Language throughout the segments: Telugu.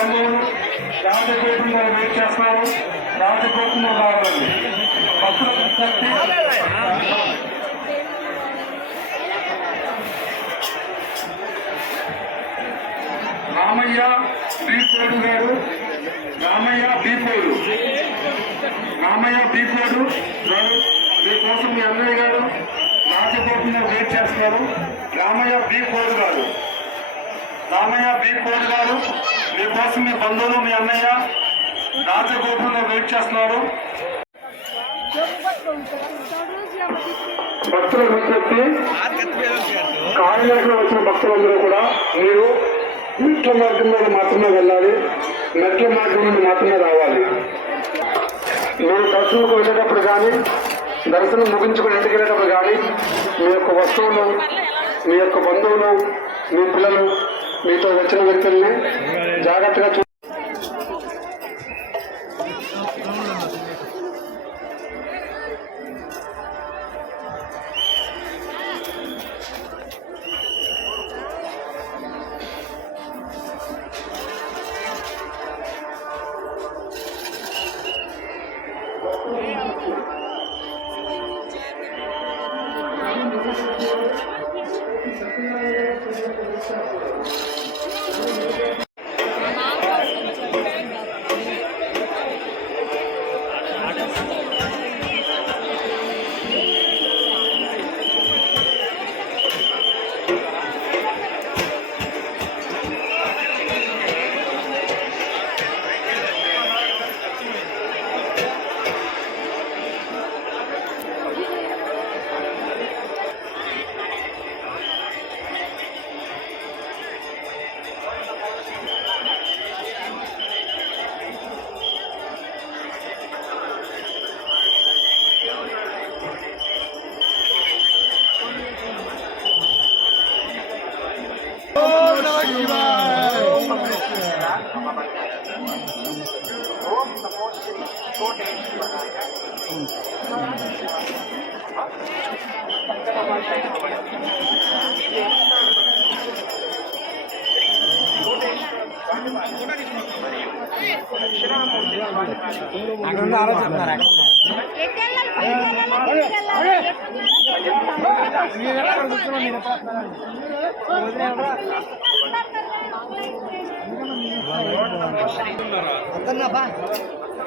బంధువులు రాజకోటంలో వెయిట్ చేస్తున్నారు. రాజకోటంలో రావాలండి. భక్తుల విజ్ఞప్తి. రామయ్య బీపోడు గారు, రామయ్య బీపోడు గారు మీకోసం మీ అన్నయ్య గారు రాజకోటంలో వెయిట్ చేస్తున్నారు. రామయ్య బీపోడు గారు మీకోసం మీ బంధువులు మీ అన్నయ్య రాజకోటంలో వెయిట్ చేస్తున్నారు. భక్తుల విజ్ఞప్తి, కాలినడకన వచ్చిన భక్తులందరూ కూడా మీరు మెట్ల మార్గం మీద మాత్రమే వెళ్ళాలి. మెట్ల మార్గం నుండి మాత్రమే రావాలి. మీరు దర్శనంకు వెళ్ళేటప్పుడు కానీ దర్శనం ముగించుకుని ఇంటికి వెళ్ళేటప్పుడు కానీ మీ యొక్క వస్తువులు, మీ యొక్క బంధువులు, మీ పిల్లలు, మీతో వచ్చిన వ్యక్తుల్ని జాగ్రత్తగా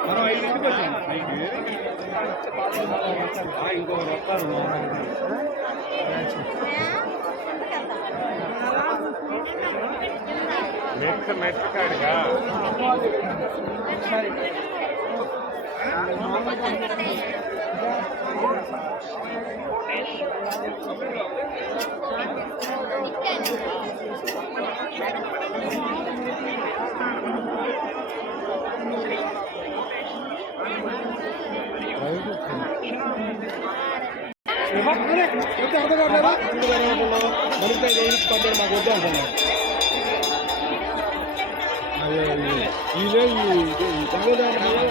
మనం 5ంటికి వచ్చాం. ఇంకొకరు వస్తారు. మెట్టు కాడిగా అర్థం కావట్లేదా? మాకు వద్దు అంటున్నాను. ఇదే ఈ